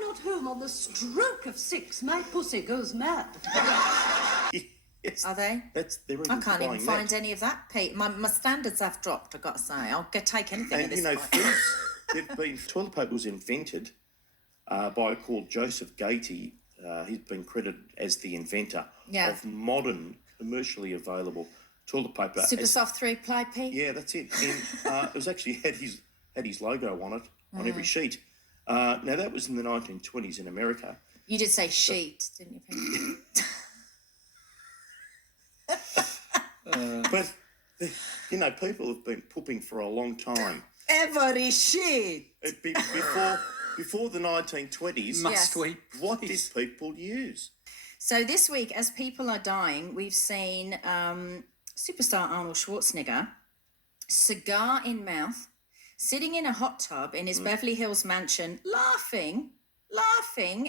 I'm not home on the stroke of 6, my pussy goes mad. Yes. Are they? They're I can't even find any of that, Pete. My standards have dropped, I've got to say. I'll take anything at this point. Toilet paper was invented by a called Joseph Gatey. He's been credited as the inventor of modern, commercially available toilet paper. Super soft 3-ply, Pete? Yeah, that's it. And it was actually had his logo on it, on every sheet. Now, that was in the 1920s in America. You did say sheet, didn't you, Pete? But, people have been pooping for a long time. Every sheet. Before the 1920s, Must we? What did people use? So this week, as people are dying, we've seen superstar Arnold Schwarzenegger, cigar in mouth, sitting in a hot tub in his Beverly Hills mansion, laughing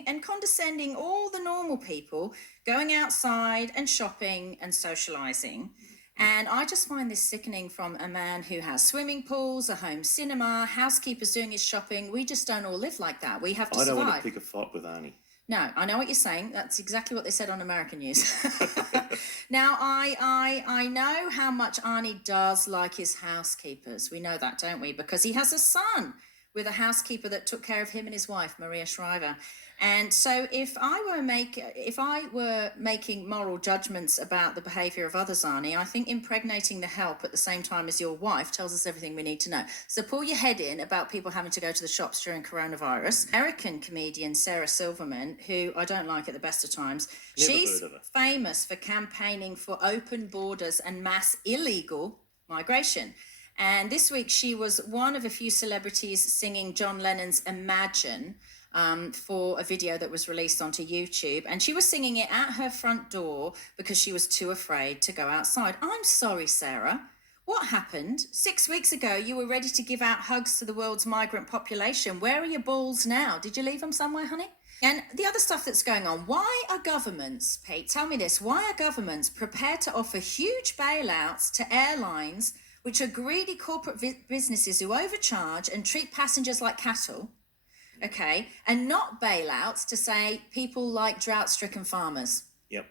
and condescending all the normal people, going outside and shopping and socialising. And I just find this sickening from a man who has swimming pools, a home cinema, housekeepers doing his shopping. We just don't all live like that. We have to survive. I don't want to pick a fight with Arnie. No, I know what you're saying. That's exactly what they said on American news. Now, I know how much Arnie does like his housekeepers. We know that, don't we? Because he has a son with a housekeeper that took care of him and his wife, Maria Shriver. And so if I were making moral judgments about the behaviour of others, Arnie, I think impregnating the help at the same time as your wife tells us everything we need to know. So pull your head in about people having to go to the shops during coronavirus. American comedian Sarah Silverman, who I don't like at the best of times, she's famous for campaigning for open borders and mass illegal migration. And this week she was one of a few celebrities singing John Lennon's Imagine for a video that was released onto YouTube. And she was singing it at her front door because she was too afraid to go outside. I'm sorry, Sarah. What happened? 6 weeks ago, you were ready to give out hugs to the world's migrant population. Where are your balls now? Did you leave them somewhere, honey? And the other stuff that's going on, why are governments, Pete, tell me this, why are governments prepared to offer huge bailouts to airlines, which are greedy corporate businesses who overcharge and treat passengers like cattle, okay, and not bailouts to, say, people like drought-stricken farmers? Yep.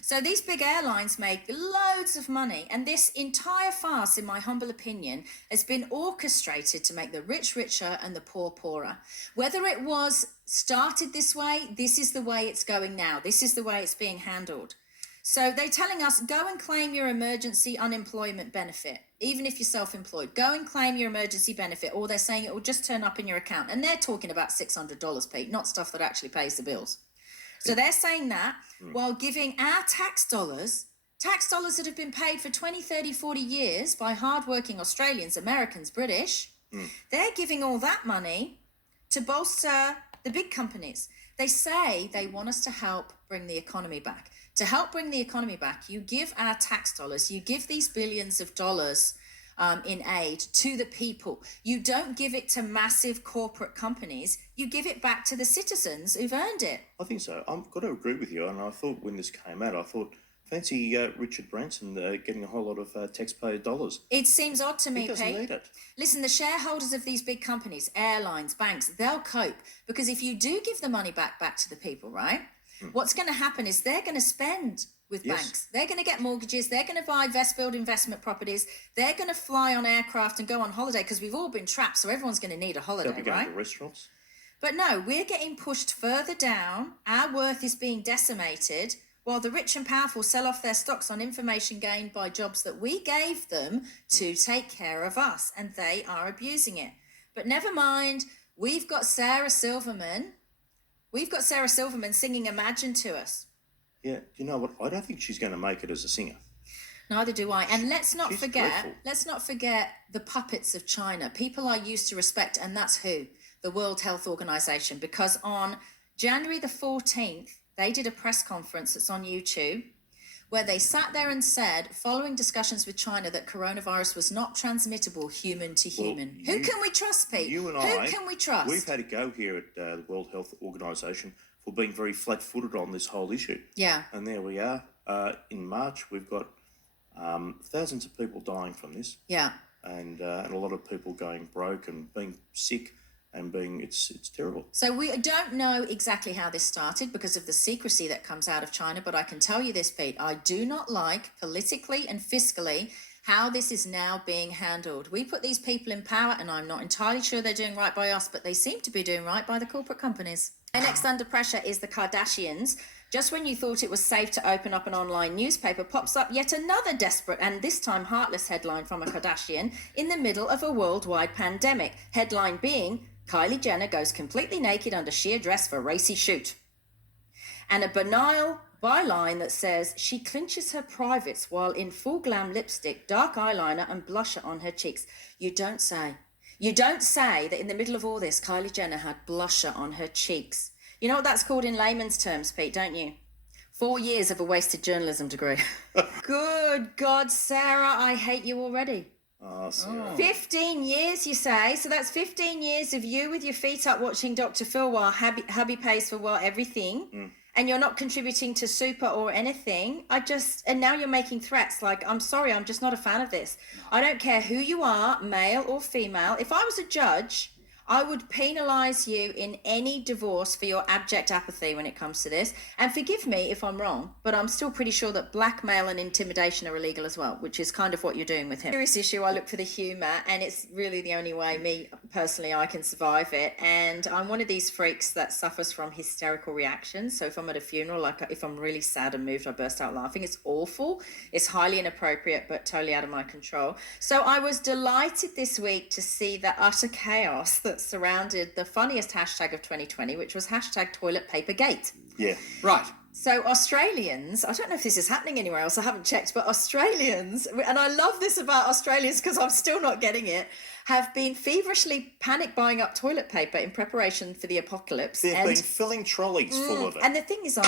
So these big airlines make loads of money, and this entire farce, in my humble opinion, has been orchestrated to make the rich richer and the poor poorer. Whether it was started this way, this is the way it's going now. This is the way it's being handled. So they're telling us, go and claim your emergency unemployment benefit, even if you're self-employed. Go and claim your emergency benefit, or they're saying it will just turn up in your account. And they're talking about $600, Pete, not stuff that actually pays the bills. So they're saying that while giving our tax dollars that have been paid for 20, 30, 40 years by hardworking Australians, Americans, British, they're giving all that money to bolster the big companies. They say they want us to help bring the economy back. To help bring the economy back, you give our tax dollars, you give these billions of dollars in aid to the people. You don't give it to massive corporate companies. You give it back to the citizens who've earned it. I think so. I've got to agree with you. And I thought when this came out, I thought, fancy Richard Branson getting a whole lot of taxpayer dollars. It seems odd to me, He doesn't Pete. need it. Listen, the shareholders of these big companies, airlines, banks, they'll cope. Because if you do give the money back to the people, right, what's going to happen is they're going to spend with banks. They're going to get mortgages. They're going to buy Vestbuild investment properties. They're going to fly on aircraft and go on holiday because we've all been trapped. So everyone's going to need a holiday, They'll be going right? to restaurants. But no, we're getting pushed further down. Our worth is being decimated while the rich and powerful sell off their stocks on information gained by jobs that we gave them to take care of us. And they are abusing it. But never mind, we've got Sarah Silverman. We've got Sarah Silverman singing Imagine to us. Yeah, you know what? I don't think she's going to make it as a singer. Neither do I. And let's not She's forget dreadful. the puppets of China. People I used to respect, and that's who? The World Health Organization. Because on January the 14th, they did a press conference that's on YouTube where they sat there and said, following discussions with China, that coronavirus was not transmittable human to human. Who can we trust, Pete? You and Who can we trust? We've had a go here at the World Health Organization for being very flat-footed on this whole issue. Yeah. And there we are. In March, we've got thousands of people dying from this. Yeah. And a lot of people going broke and being sick. and being it's terrible. So we don't know exactly how this started because of the secrecy that comes out of China, but I can tell you this, Pete, I do not like politically and fiscally how this is now being handled. We put these people in power, and I'm not entirely sure they're doing right by us, but they seem to be doing right by the corporate companies. And next under pressure is the Kardashians. Just when you thought it was safe to open up an online newspaper, pops up yet another desperate and this time heartless headline from a Kardashian in the middle of a worldwide pandemic. Headline being, Kylie Jenner goes completely naked under sheer dress for racy shoot. And a banal byline that says she clinches her privates while in full glam lipstick, dark eyeliner and blusher on her cheeks. You don't say. You don't say that in the middle of all this, Kylie Jenner had blusher on her cheeks. You know what that's called in layman's terms, Pete, don't you? 4 years of a wasted journalism degree. Good God, Sarah, I hate you already. Oh, Sarah. 15 years, you say? So that's 15 years of you with your feet up watching Dr. Phil while hubby pays for everything. And you're not contributing to super or anything. And now you're making threats like, I'm sorry, I'm just not a fan of this. I don't care who you are, male or female. If I was a judge, I would penalise you in any divorce for your abject apathy when it comes to this. And forgive me if I'm wrong, but I'm still pretty sure that blackmail and intimidation are illegal as well, which is kind of what you're doing with him. Serious issue, I look for the humour, and it's really the only way, me personally, I can survive it. And I'm one of these freaks that suffers from hysterical reactions. So if I'm at a funeral, like if I'm really sad and moved, I burst out laughing. It's awful. It's highly inappropriate, but totally out of my control. So I was delighted this week to see the utter chaos that surrounded the funniest hashtag of 2020, which was hashtag toilet paper gate. Yeah. Right. So Australians, I don't know if this is happening anywhere else, I haven't checked, but Australians, and I love this about Australians because I'm still not getting it, have been feverishly panic buying up toilet paper in preparation for the apocalypse. They've been filling trolleys full of it. And the thing is,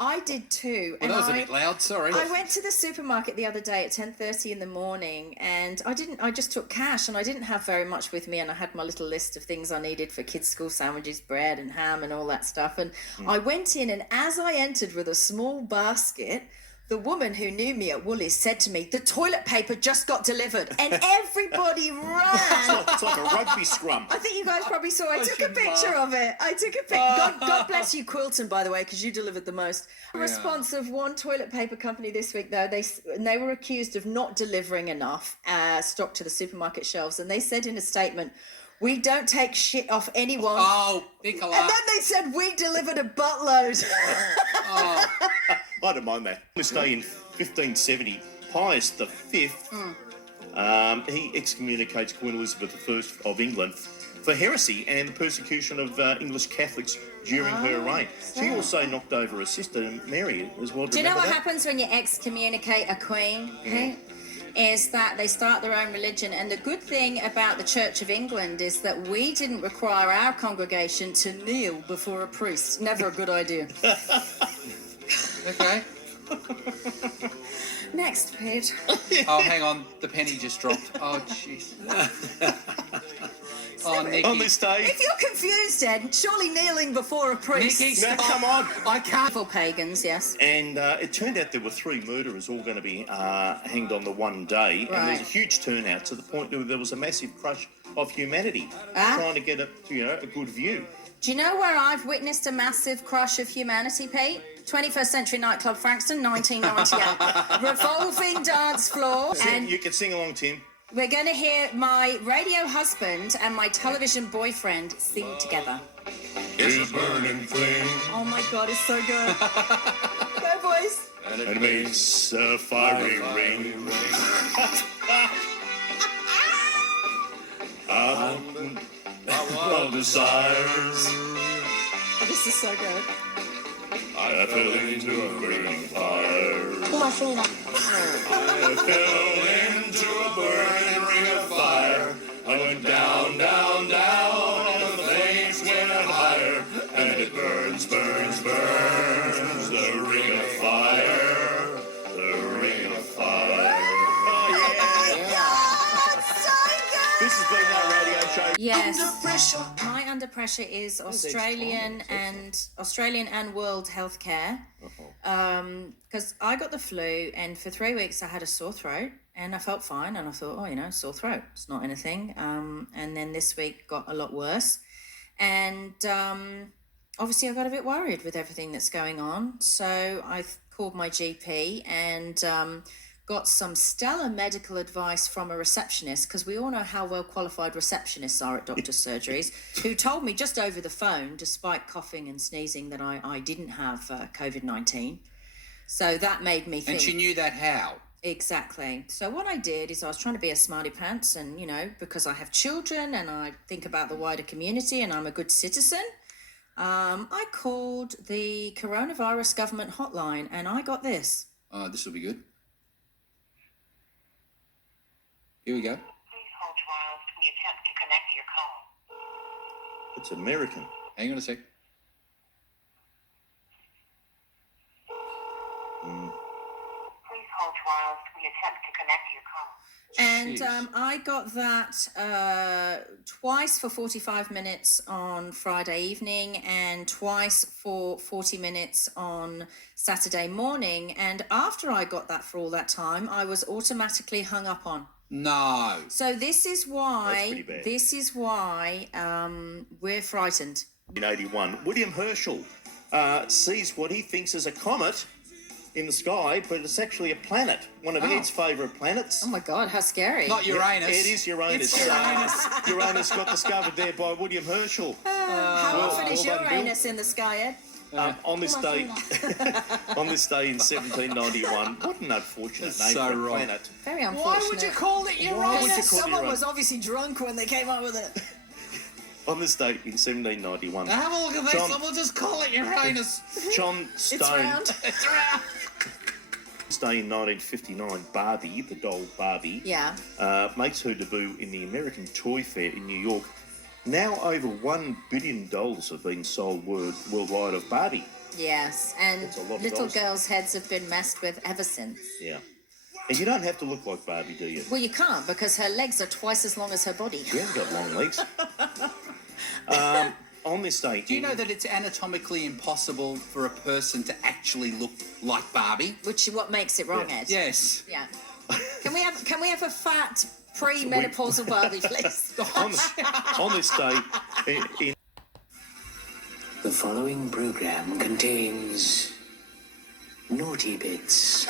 I did too. Well, and that was a bit loud, sorry. I went to the supermarket the other day at 10:30 in the morning, and I just took cash, and I didn't have very much with me, and I had my little list of things I needed for kids' school sandwiches, bread and ham and all that stuff. And I went in, and as I entered with a small basket, the woman who knew me at Woolies said to me, the toilet paper just got delivered. And everybody ran. It's like a rugby scrum. I think you guys probably saw. I took a shouldn't picture laugh. of it. I took a picture. God bless you, Quilton, by the way, because you delivered the most. A response of one toilet paper company this week, though, they were accused of not delivering enough stock to the supermarket shelves. And they said in a statement, we don't take shit off anyone. Oh, Nicola. And then they said, we delivered a buttload. I don't mind that. This day in 1570, Pius V, he excommunicates Queen Elizabeth I of England for heresy and the persecution of English Catholics during her reign. She also knocked over her sister Mary as well. Do you know what happens when you excommunicate a queen? Is that they start their own religion. And the good thing about the Church of England is that we didn't require our congregation to kneel before a priest. Never a good idea. Okay. Next, Pete. Oh, hang on. The penny just dropped. Oh, jeez. Oh, Nikki. On this day, If you're confused, Ed, surely kneeling before a priest. Nikki, no, stop. come on. I can't. For pagans, yes. And it turned out there were 3 murderers all going to be hanged on the one day. Right. And there's a huge turnout to the point where there was a massive crush of humanity trying to get a good view. Do you know where I've witnessed a massive crush of humanity, Pete? 21st Century Nightclub, Frankston, 1998. Revolving dance floor. And You can sing along, Tim. we're going to hear my radio husband and my television boyfriend sing together. It's a burning flame, Oh my God, it's so good. Go, boys. and It makes a fiery ring. Of desires, Oh, this is so good. I fell into a burning fire. I fell into a burning ring of fire. I went down, down, down, and the flames went higher. And it burns, burns, burns, the ring of fire, the ring of fire. Oh, yeah. Oh, it's so good. This has been our radio show. Yes. My under pressure is there's Australian timings, and World Healthcare. Because I got the flu, and for 3 weeks I had a sore throat, and I felt fine, and I thought, sore throat, it's not anything. And then this week got a lot worse, and obviously I got a bit worried with everything that's going on, so I called my GP and got some stellar medical advice from a receptionist, because we all know how well qualified receptionists are at doctor's surgeries, who told me just over the phone, despite coughing and sneezing, that I didn't have COVID-19. So that made me think. And she knew that how? Exactly. So what I did is I was trying to be a smarty pants, and, because I have children and I think about the wider community and I'm a good citizen, I called the coronavirus government hotline, and I got this. This will be good. Here we go. Please hold whilst we attempt to connect your call. It's American. Hang on a sec. Please hold whilst we attempt to connect your call. And Jeez. I got that twice for 45 minutes on Friday evening and twice for 40 minutes on Saturday morning. And after I got that for all that time, I was automatically hung up on. No. So this is why, That's pretty bad. We're frightened. In 81, William Herschel sees what he thinks is a comet in the sky, but it's actually a planet, one of Ed's favourite planets. Oh my God, how scary. Not Uranus. It is Uranus. It's Uranus. Uranus got discovered there by William Herschel. How often is well done, Bill. Uranus in the sky, Ed? On this day, on this day in 1791, what an unfortunate That's name so for a wrong. planet. Very unfortunate. Why would you call it Uranus? Why would you call it Someone Uranus? was obviously drunk when they came up with it. On this date in 1791, Have a look at this. John- We'll just call it Uranus. John It's Stone. round. It's around. This day in 1959, Barbie, the doll Barbie, Yeah. makes her debut in the American Toy Fair in New York. Now over $1 billion have been sold worldwide of Barbie. Yes, and That's a lot of little dollars. girls' heads have been messed with ever since. Yeah. And you don't have to look like Barbie, do you? Well, you can't, because her legs are twice as long as her body. She hasn't got long legs. On this day... Do you know that it's anatomically impossible for a person to actually look like Barbie? Which is what makes it wrong, Ed. Yes. Yeah. Can we have a fat pre-menopausal Barbie, please? on this day in The following program contains naughty bits.